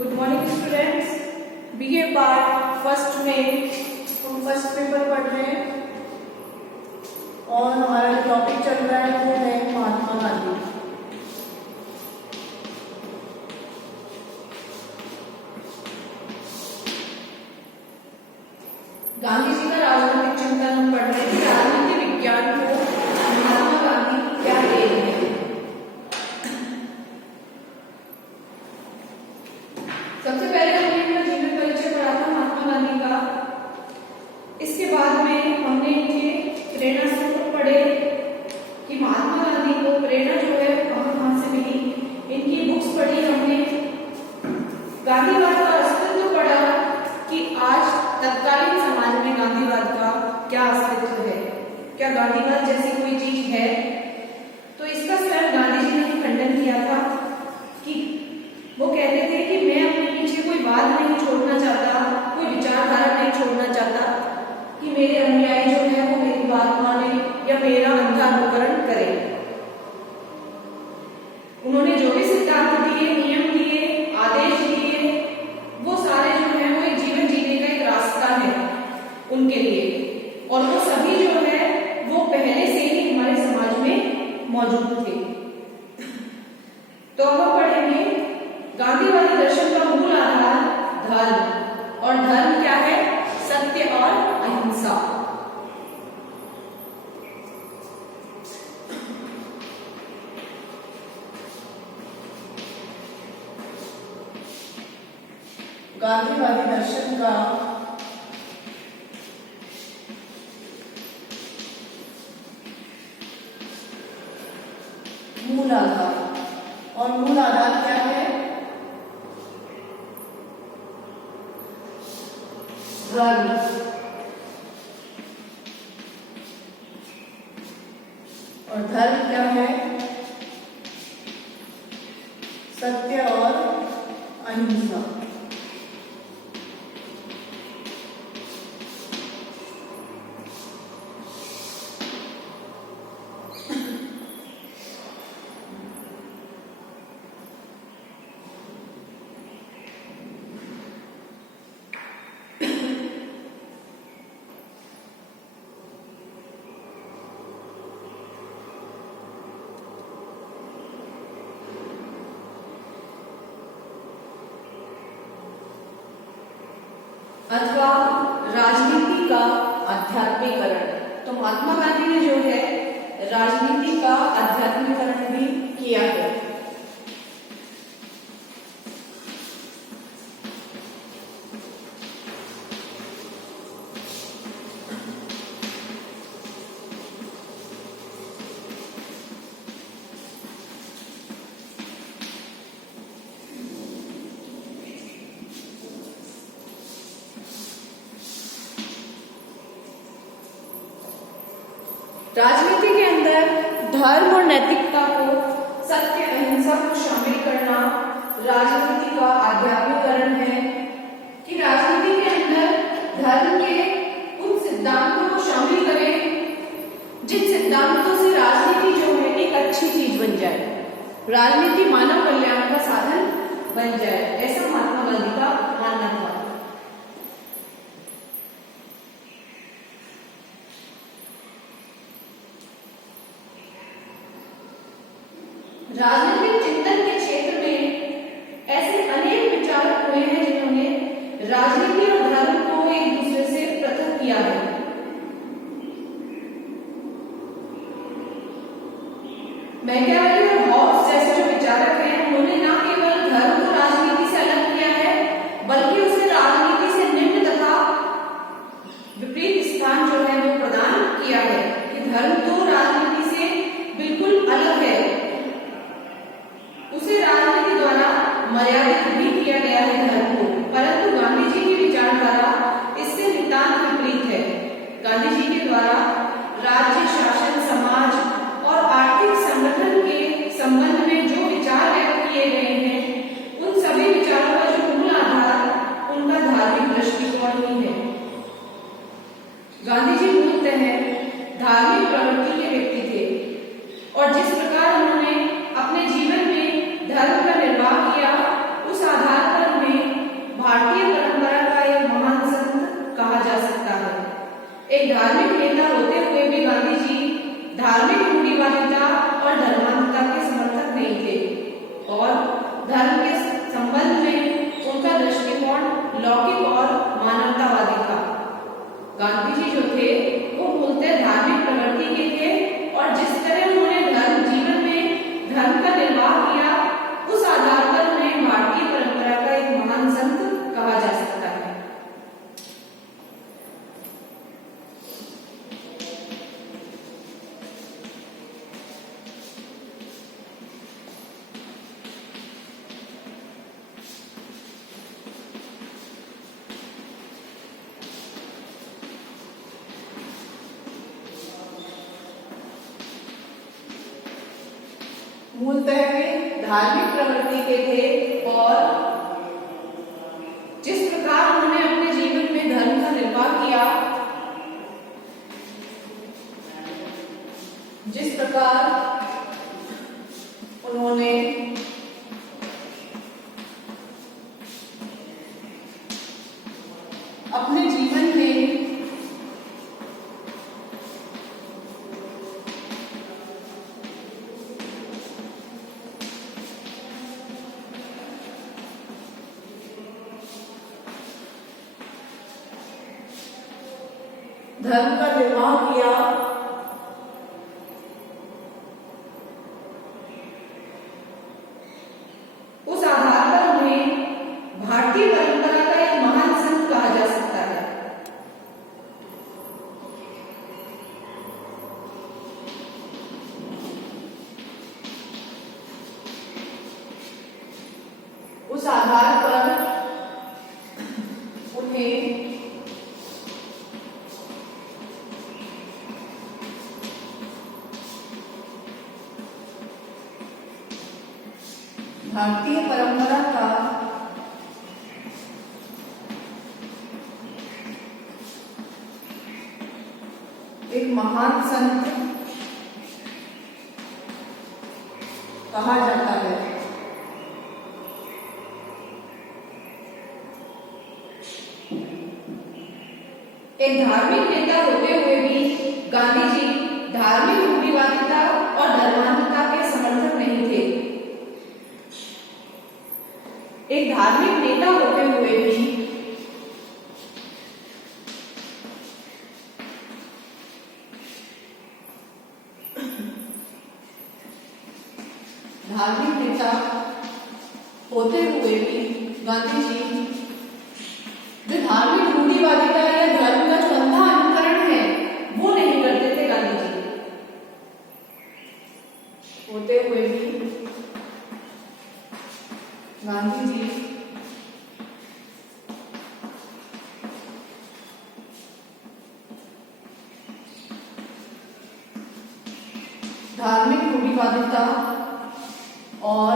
Good morning students. BA part first में हम first paper पढ़ रहे हैं और हमारा जो टॉपिक चल रहा है वो है महात्मा गांधी। गांधी जी का राजनीतिक चिंतन हम पढ़ रहे थे। राजनीति विज्ञान को महात्मा गांधी क्या दे रहे हैं। सबसे पहले हमने इनका जीवन परिचय पढ़ा था महात्मा गांधी का। इसके बाद में हमने इनके प्रेरणा स्रोत पढ़े कि महात्मा गांधी को प्रेरणा जो है कहाँ से मिली। इनकी बुक्स पढ़ी हमने। गांधीवाद का अस्तित्व पढ़ा कि आज तत्कालीन समाज में गांधीवाद का क्या अस्तित्व है, क्या गांधीवाद जैसी कोई चीज है। तो इसका स्वयं गांधी जी ने खंडन किया था कि वो कहते थे कि मैं अपने पीछे कोई बात नहीं छोड़ना चाहता, कोई विचारधारा नहीं छोड़ना चाहता कि मेरे अनुयायी जो है वो मेरी बात माने या मेरा अंधा अनुकरण करे। उन्होंने जो भी सिद्धांत दिए, नियम दिए, आदेश दिए, वो सारे जो है वो एक जीवन जीने का एक रास्ता है उनके लिए, और वो सभी जो है वो पहले से ही हमारे समाज में मौजूद थे। तो अब हम पढ़ेंगे गांधीवादी दर्शन का मूल आधार धर्म, और धर्म क्या है? सत्य और अहिंसा। गांधीवादी दर्शन का मूल आधार, और मूल आधार क्या है? धर्म। और धर्म क्या है? सत्य और अहिंसा। अथवा राजनीति का आध्यात्मिकरण। तो महात्मा गांधी ने जो है राजनीति का आध्यात्मिकरण भी किया है। राजनीति के अंदर धर्म और नैतिकता को, सत्य अहिंसा को शामिल करना राजनीति का आध्यात्मिकरण है। कि राजनीति के अंदर धर्म के उन सिद्धांतों को शामिल करें जिन सिद्धांतों से राजनीति जो है एक अच्छी चीज बन जाए, राजनीति मानव कल्याण का साधन बन जाए, ऐसा महात्मा गांधी का मानना था। राजनीतिक चिंतन के क्षेत्र में ऐसे अनेक विचारक हुए हैं जिन्होंने राजनीति और धर्म को एक दूसरे से पृथक किया है। मैकियावेली और हॉब्स जैसे जो विचारक हैं उन्होंने न केवल धर्म को राजनीति से अलग किया है, बल्कि उसे राजनीति से निम्न तथा विपरीत स्थान जो है वो प्रदान किया है कि धर्म तो राजनीति से बिल्कुल अलग है, उसे राजनीति द्वारा मर्यादित भी किया गया है धर्म को। परंतु गांधी जी की विचारधारा इससे नितांत विपरीत है। गांधी जी के द्वारा राज्य शासन, समाज और आर्थिक संगठन के संबंध में जो विचार व्यक्त किए गए हैं, उन सभी विचारों का जो मूल आधार उनका धार्मिक दृष्टिकोण ही है। गांधी जी मूलतः धार्मिक प्रवृत्ति के व्यक्ति थे, और जिस प्रकार उन्होंने अपने जीवन में धर्म का निर्वाह किया, उस आधार पर उन्हें और धर्मांधता के समर्थक नहीं थे और धर्म के संबंध में उनका दृष्टिकोण लौकिक और मानवतावादी था। गांधी जी जो थे वो मूलतः धार्मिक प्रवृत्ति के थे और जिस तरह उन्होंने धर्म जीवन में धर्म का निर्वाह किया उस आधार पर उन्हें भारतीय परंपरा का एक महान संत कहा जा सकता है। मूलतः वे धार्मिक प्रवृत्ति के थे और जिस प्रकार उन्होंने अपने जीवन में धर्म का निर्वाह किया, जिस प्रकार उन्होंने अपने जीवन में धर्म का निर्वाह किया, उस आधार पर उन्हें भारतीय परंपरा का एक महान संत कहा जा सकता है। उस आधार पर उन्हें भारतीय परंपरा का एक महान संत कहा जाता है। एक धार्मिक नेता होते हुए भी गांधी जी धार्मिक रूढ़िवादिता और धर्मांधता के समर्थक नहीं थे। एक धार्मिक नेता होते हुए भी गांधी जी जो धार्मिक रूढ़िवादिता या धर्म का जो अंधा अनुकरण है वो नहीं करते थे। गांधी जी होते हुए भी गांधी जी धार्मिक रूढ़िवादिता और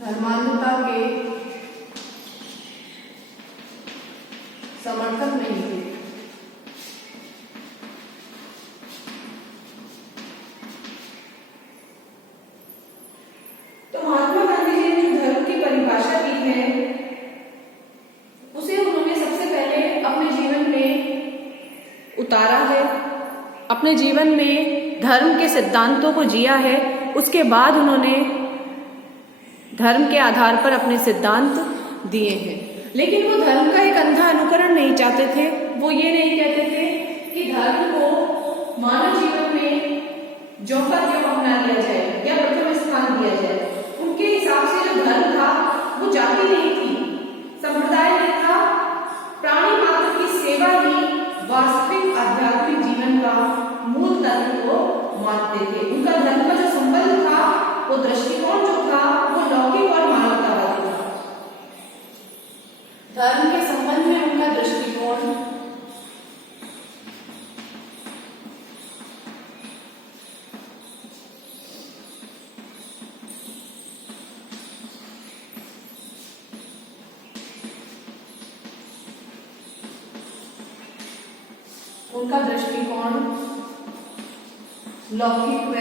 धर्मांधता के समर्थक नहीं थे। तो महात्मा गांधी जी ने जो धर्म की परिभाषा की है उसे उन्होंने सबसे पहले अपने जीवन में उतारा है, अपने जीवन में धर्म के सिद्धांतों को जिया है। उसके बाद उन्होंने धर्म के आधार पर अपने सिद्धांत दिए हैं, लेकिन वो धर्म का एक अंधा अनुकरण नहीं चाहते थे। वो ये नहीं कहते थे कि धर्म को मानव जीवन में ज्यों का त्यों अपना लिया जाए या प्रथम स्थान दिया जाए। उनके हिसाब से जो धर्म था वो जाति नहीं थी, संप्रदाय नहीं था, प्राणी मात्र की सेवा ही वास्तविक आध्यात्मिक जीवन का मूल तत्व को मानते थे। उनका धर्म का जो संबंध था, वो दृष्टिकोण जो था वो लौकिक और मानवतावादी था। धर्म के संबंध में उनका दृष्टिकोण लौकिक व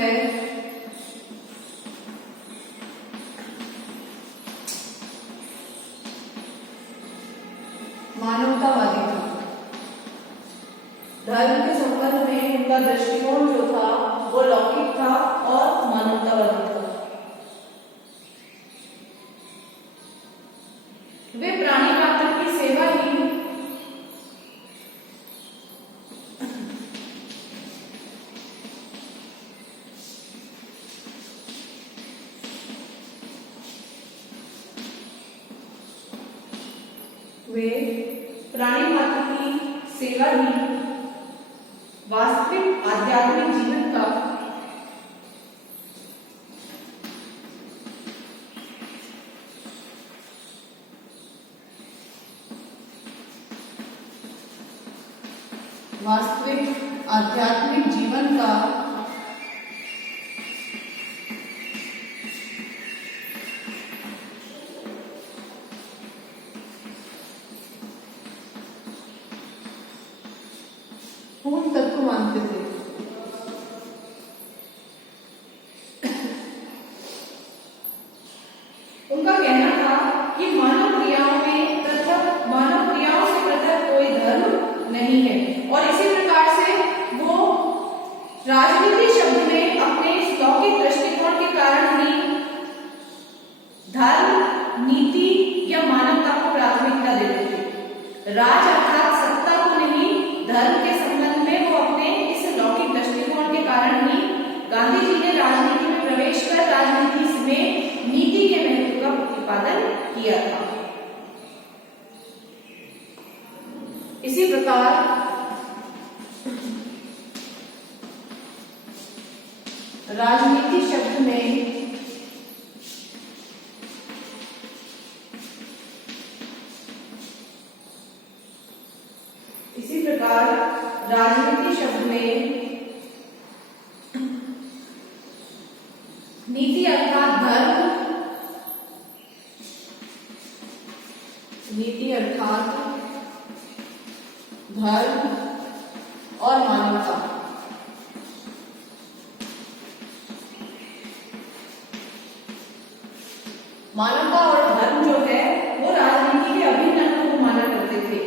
मानवतावादी था। का दृष्टिकोण जो था वो लौकिक था और मानवतावादी था। वे प्राणी मात्र की सेवा ही वास्तविक आध्यात्मिक जीवन का पूर्ण तत्व मानते थे। उनका कहना था कि मानव क्रियाओं से पृथक कोई धर्म नहीं है और इसी प्रकार से वो राजनीति शब्द में अपने लौकिक दृष्टिकोण के कारण ही धर्म, नीति या मानवता को प्राथमिकता देते थे। राज अर्थात सत्ता को नहीं, धर्म के संबंध में वो अपने इस लौकिक दृष्टिकोण के कारण ही गांधी जी ने राजनीति में प्रवेश कर राजनीति में नीति के महत्व का प्रतिपादन किया था। इसी प्रकार राजनीति शब्द में नीति अर्थात धर्म और मानवता। मानवता और धर्म जो है वो राजनीति के अभिन्न अंग को माना करते थे।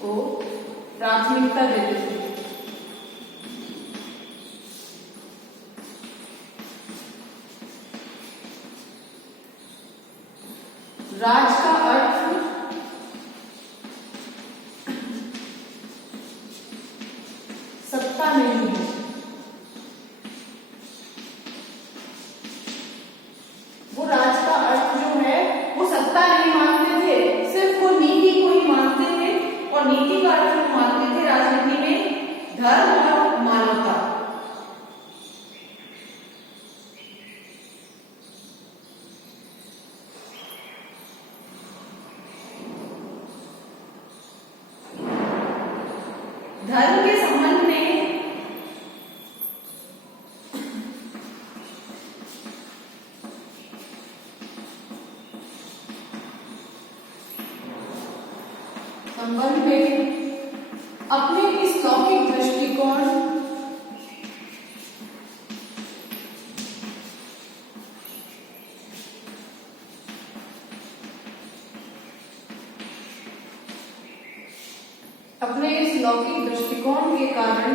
को प्राथमिकता देते थे। राज का अर्थ सत्ता नहीं है। वो राज का अर्थ जो है वो सत्ता नहीं मानते थे, सिर्फ वो नीति को ही मानते थे और नीति का अर्थ मानते थे राजनीति में धर्म और मानवता। धर्म के संबंध में अपने इस लौकिक दृष्टिकोण के कारण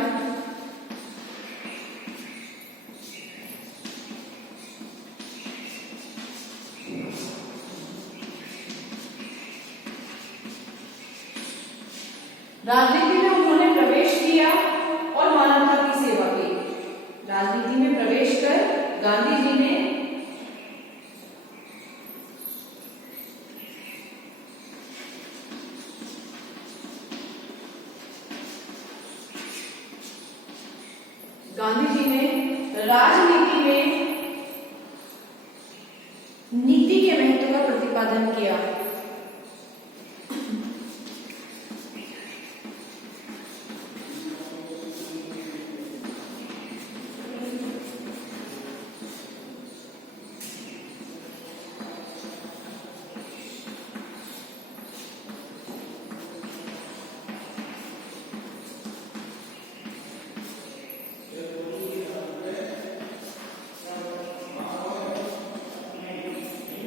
राजनीति में उन्होंने प्रवेश किया और मानवता की सेवा की। राजनीति में प्रवेश कर गांधी जी ने राजनीति में नीति के महत्व का प्रतिपादन किया।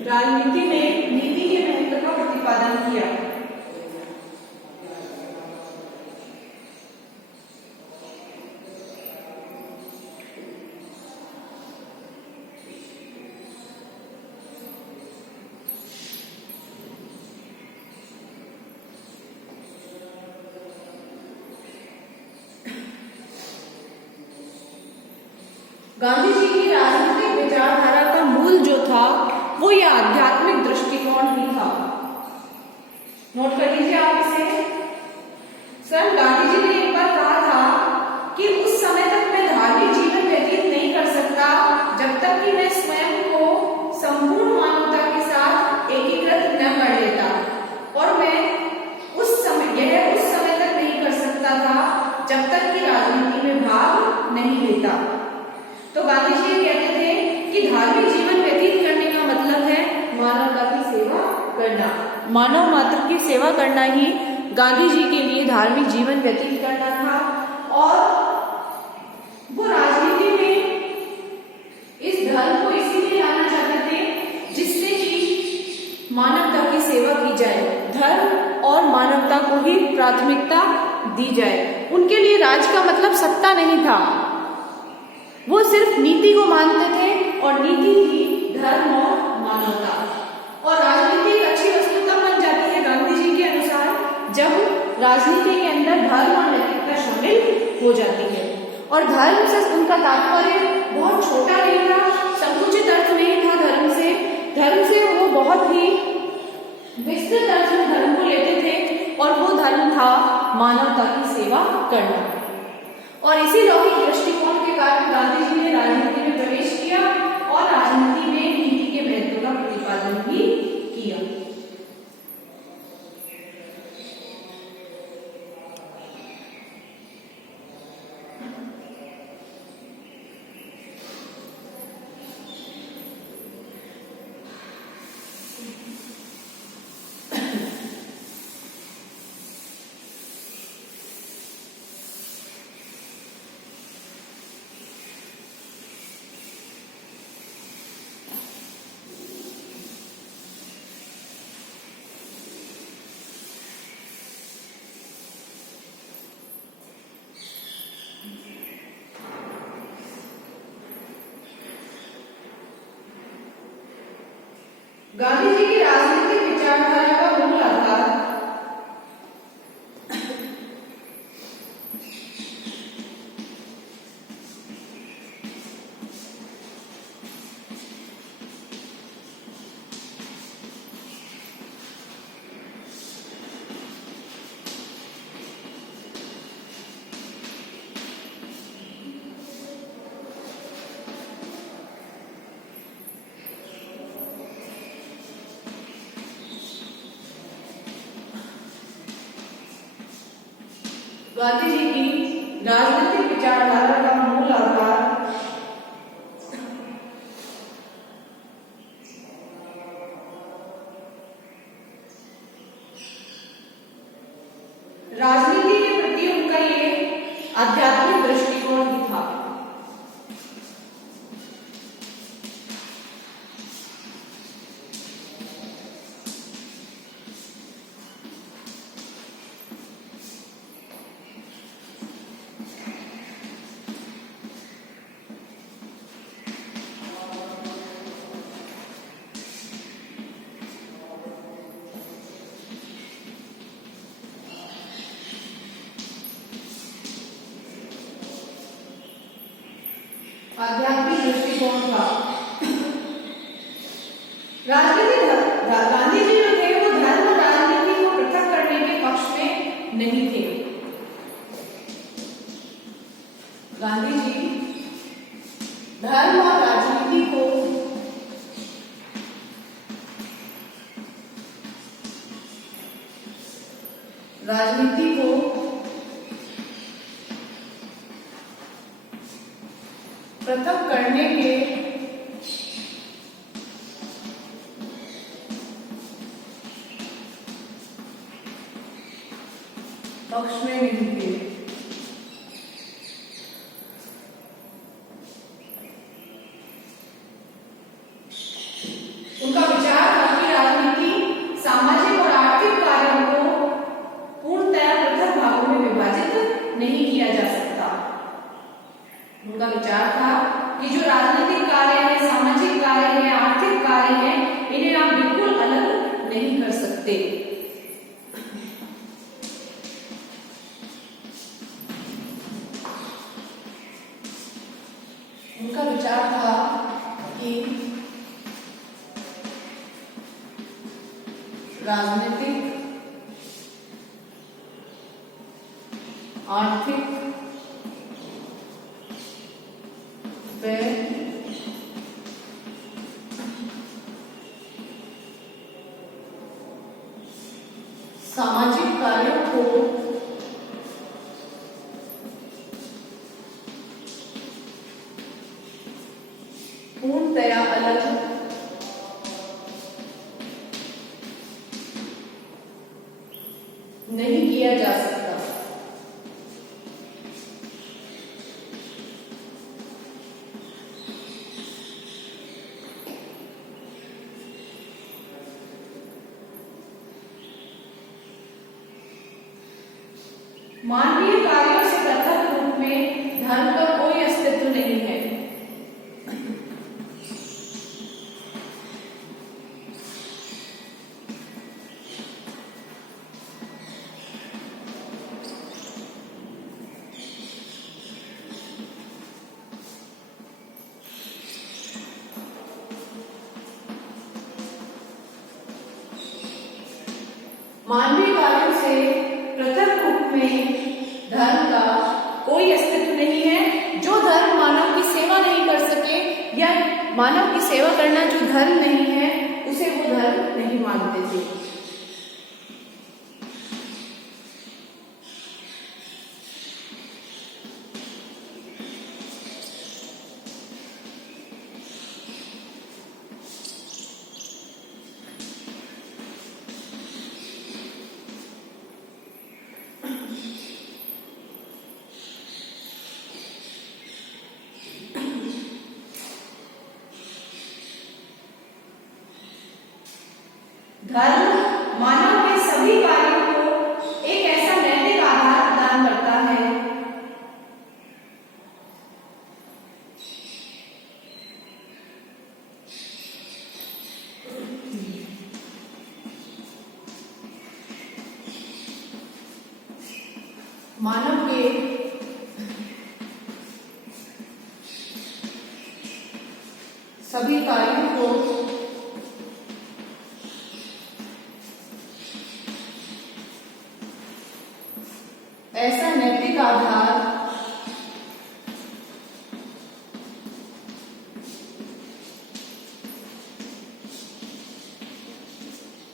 राजनीति में नीति के महत्व का प्रतिपादन किया। गांधी जी की राजनीतिक विचारधारा का मूल जो था वो यह आध्यात्मिक दृष्टिकोण ही था। नोट कर लीजिए आप इसे। सर गांधी जी ने एक बार कहा था कि उस समय तक मैं धार्मिक जीवन व्यतीत नहीं कर सकता जब तक कि मैं स्वयं को संपूर्ण मानवता के साथ एकीकृत न कर लेता, और मैं उस समय तक नहीं कर सकता था जब तक कि राजनीति में भाग नहीं लेता। तो गांधी जी कहते थे कि धार्मिक जीवन व्यतीत करने का मतलब है मानवता की सेवा करना। मानव मात्र की सेवा करना ही गांधी जी के लिए धार्मिक जीवन व्यतीत करना था, और वो राजनीति में इस धर्म को इसीलिए लाना चाहते थे जिससे कि मानवता की सेवा की जाए, धर्म और मानवता को ही प्राथमिकता दी जाए। उनके लिए राज का मतलब सत्ता नहीं था, वो सिर्फ नीति को मानते थे, और नीति थी धर्म और मानवता। और राजनीति एक अच्छी वस्तु तब बन जाती है गांधी जी के अनुसार जब राजनीति के अंदर धर्म और नैतिकता शामिल हो जाती है। और धर्म से उनका तात्पर्य बहुत छोटा नहीं था, संकुचित अर्थ नहीं था। धर्म से वो बहुत ही विस्तृत अर्थ में धर्म को लेते थे, और वो धर्म था मानवता की सेवा करना। और इसी लौकिक दृष्टिकोण के कारण गांधी जी ने राजनीति में प्रवेश किया और राजनीति में नीति के महत्व का प्रतिपादन भी किया। गांधी जी की राजनीतिक विचारधारा का मूल आधार गांधी जी की राजनीतिक विचारधारा का मूल आधार राजनीति के प्रति उनका ये आध्यात्मिक दृष्टिकोण ही था। आध्यात्मिक दृष्टिकोण था। गांधी जी जो थे वो धर्म और राजनीति को पृथक करने के पक्ष में नहीं थे। गांधी जी धर्म और राजनीति को पृथक करने के पक्ष में नहीं थे। उनका विचार था कि राजनीति सामाजिक और आर्थिक कार्यों को पूर्णतया पृथक भागों में विभाजित नहीं किया जा सकता। उनका विचार था कि जो राजनीतिक कार्य है, सामाजिक कार्य है, आर्थिक कार्य है, इन्हें आप बिल्कुल अलग नहीं कर सकते। उनका आर्थिक व सामाजिक कार्यों को पूर्णतया अलग नहीं किया जा सकता। मानवीय कार्यों से पृथक रूप में धर्म का कोई अस्तित्व नहीं है। मानवीय कार्यों से पृथक रूप में धर्म का कोई अस्तित्व नहीं है। जो धर्म मानव की सेवा नहीं कर सके या मानव की सेवा करना जो धर्म नहीं है उसे वो धर्म नहीं मानते थे। धर्म मानव के सभी कार्यों को एक ऐसा नैतिक आधार प्रदान करता है मानव के सभी कार्यों को ऐसा नैतिक आधार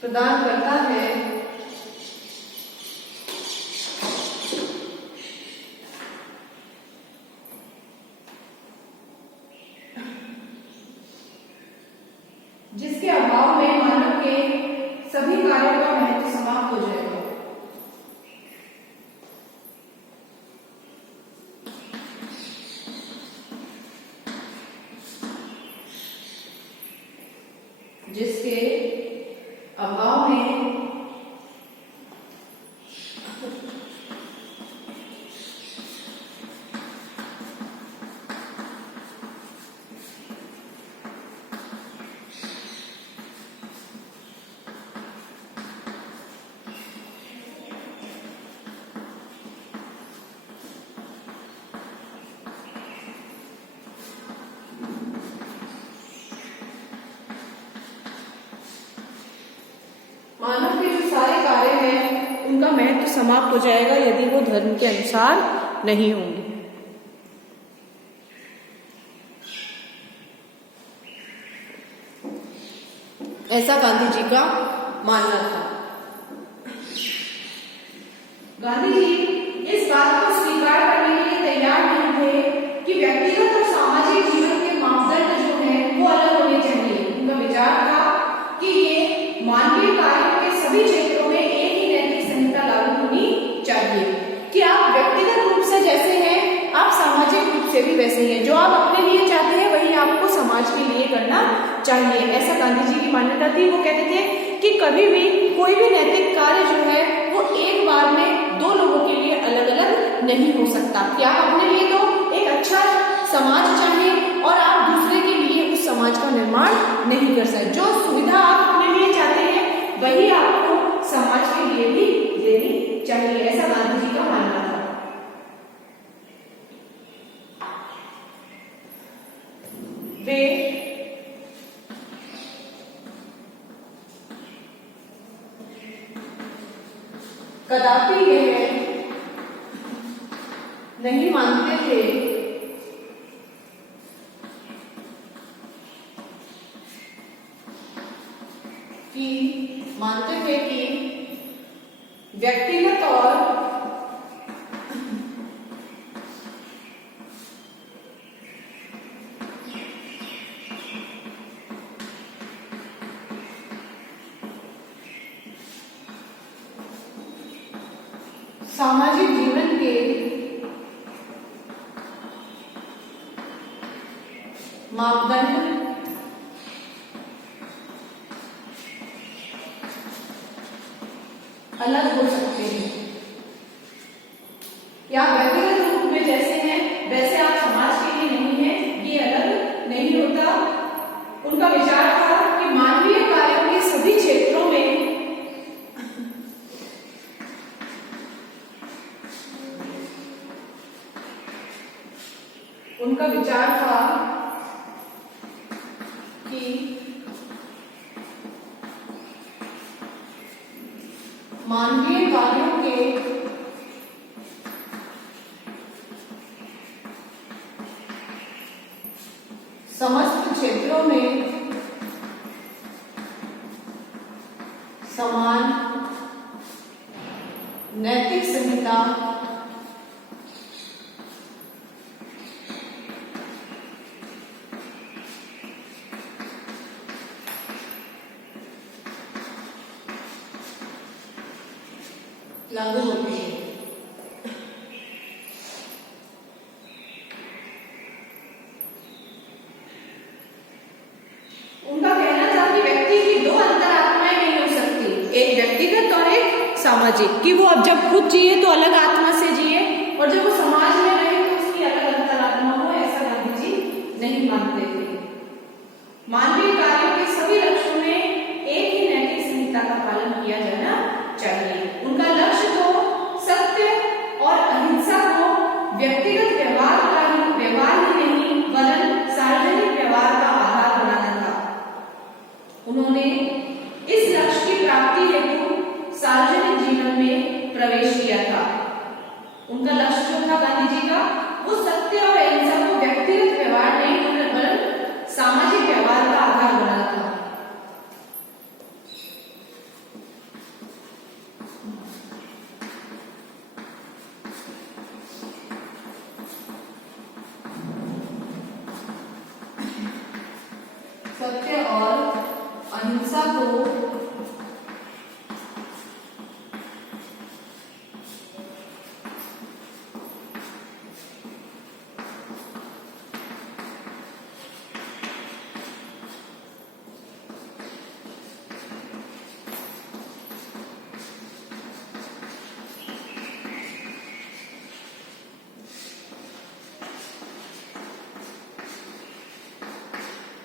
प्रदान करता है जिसके अभाव में मानव के सभी कार्यों का महत्व समाप्त हो जाएगा। जिसके अभाव में मानव के जो सारे कार्य हैं उनका महत्व समाप्त हो जाएगा यदि वो धर्म के अनुसार नहीं होंगे। ऐसा गांधी जी का मानना था। गांधी जी इस बात को स्वीकार करने के लिए तैयार नहीं थे कि व्यक्तिगत और सामाजिक जीवन के मापदंड जो हैं वो अलग होने चाहिए। उनका विचार था कि ये मानवीय कार्यों के सभी क्षेत्रों में एक ही नैतिक संहिता लागू होनी चाहिए कि आप व्यक्तिगत रूप से जैसे हैं आप सामाजिक रूप से भी वैसे ही हैं। जो आप अपने लिए चाहते हैं वही आपको समाज के लिए करना चाहिए। ऐसा गांधी जी की मान्यता थी। वो कहते थे कि कभी भी कोई भी नैतिक कार्य जो है वो एक बार में दो लोगों के लिए अलग अलग नहीं हो सकता कि आप अपने लिए तो एक अच्छा समाज चाहें और आप दूसरे के लिए उस समाज का निर्माण नहीं कर सकते। जो सुविधा आप अपने लिए चाहते हैं वही आपको समाज के लिए भी देनी चाहिए। ऐसा गांधी जी का मानना था। वे कदापि यह नहीं मानते थे कि व्यक्तिगत और सामाजिक जीवन के मापदंड अलग हो सकते हैं, या व्यक्तिगत रूप में जैसे हैं वैसे आप समाज के लिए नहीं हैं, ये अलग नहीं होता। उनका विचार था कि मानवीय कार्यों के सभी क्षेत्रों में उनका विचार था कि मानवीय कार्यों के समस्त क्षेत्रों में समान नैतिक संहिता लागू होती है। उनका कहना था कि व्यक्ति की दो अंतरात्माएं नहीं हो सकती, एक व्यक्तिगत और एक सामाजिक, कि वो अब जब खुद जिए तो अलग आत्मा से जिए और जब वो समाज में रहे तो उसकी अलग अंतरात्मा हो, ऐसा गांधी जी नहीं मानते थे। मानवीय कार्यों के सभी लक्ष्यों में एक ही नैतिक संहिता का पालन किया जाना चाहिए। उनका लक्ष्य तो सत्य और अहिंसा को व्यक्तिगत व्यवहार ही नहीं वरन सार्वजनिक व्यवहार का आधार बनाना था। उन्होंने इस लक्ष्य की प्राप्ति हेतु सार्वजनिक जीवन में प्रवेश किया था। उनका लक्ष्य जो था गांधी जी का, वो सत्य और अहिंसा को व्यक्तिगत व्यवहार नहीं वरन सामाजिक व्यवहार का आधार बनाना था। सत्य और अहिंसा को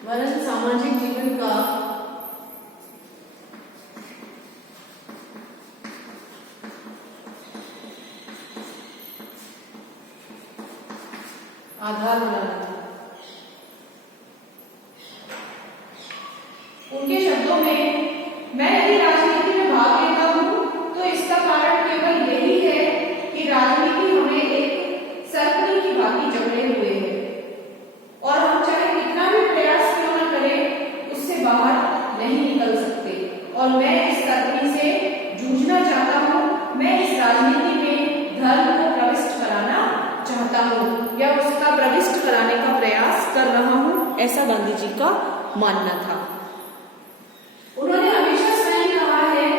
वरन सामाजिक जीवन का आधार बनाना था। उनके शब्दों में, मैं यदि राजनीति में भाग लेता हूं तो इसका कारण केवल यही है कि राजनीति हमें एक सर्कल की भांति जकड़े हुए है और हम चाहे कितना भी प्रयास क्यों न करें उससे बाहर नहीं निकल सकते। और मैं इस सर्कल से जूझना चाहता हूं, मैं इस राजनीति में धर्म को प्रविष्ट कराना चाहता हूं या उसका प्रविष्ट कराने का प्रयास कर रहा हूं, ऐसा गांधी जी का मानना था। उन्होंने हमेशा स्वयं कहा है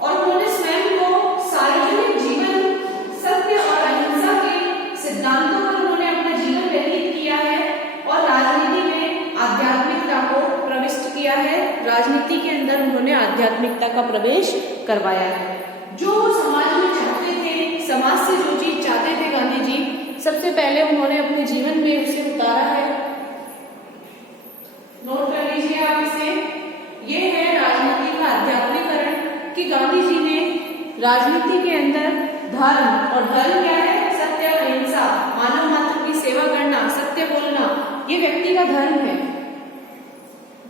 और उन्होंने स्वयं को सार्वजनिक जीवन, सत्य और अहिंसा के सिद्धांतों पर उन्होंने अपना जीवन व्यतीत किया है और राजनीति में आध्यात्मिकता को प्रविष्ट किया है। राजनीति के अंदर उन्होंने आध्यात्मिकता का प्रवेश करवाया है। जो वो समाज में चाहते थे, समाज से जो चीज चाहते थे गांधी जी, सबसे पहले उन्होंने अपने जीवन में उसे उतारा है। नोट कर लीजिए आप इसे। ये है राजनीति का आध्यात्मिकरण कि गांधी जी ने राजनीति के अंदर धर्म, और धर्म क्या है? सत्य और अहिंसा, मानव मात्र की सेवा करना, सत्य बोलना, ये व्यक्ति का धर्म है।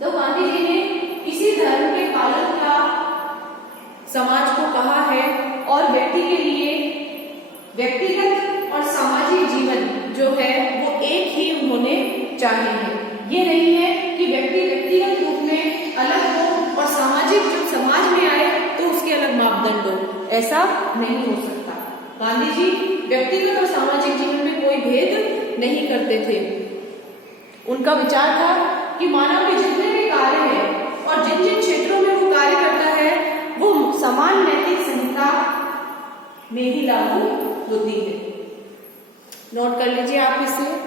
तो गांधी जी ने इसी धर्म के पालन का समाज को कहा है और व्यक्ति के लिए व्यक्तिगत और सामाजिक चाहेंगे। ये नहीं है कि व्यक्ति व्यक्तिगत रूप में अलग हो और सामाजिक जब समाज में आए तो उसके अलग मापदंड हो, ऐसा नहीं हो सकता। गांधी जी व्यक्तिगत और सामाजिक जीवन में कोई भेद नहीं करते थे। उनका विचार था कि मानव के जितने भी कार्य हैं और जिन जिन क्षेत्रों में वो कार्य करता है वो समान नैतिक संहिता में ही लागू होती है। नोट कर लीजिए आप इसे।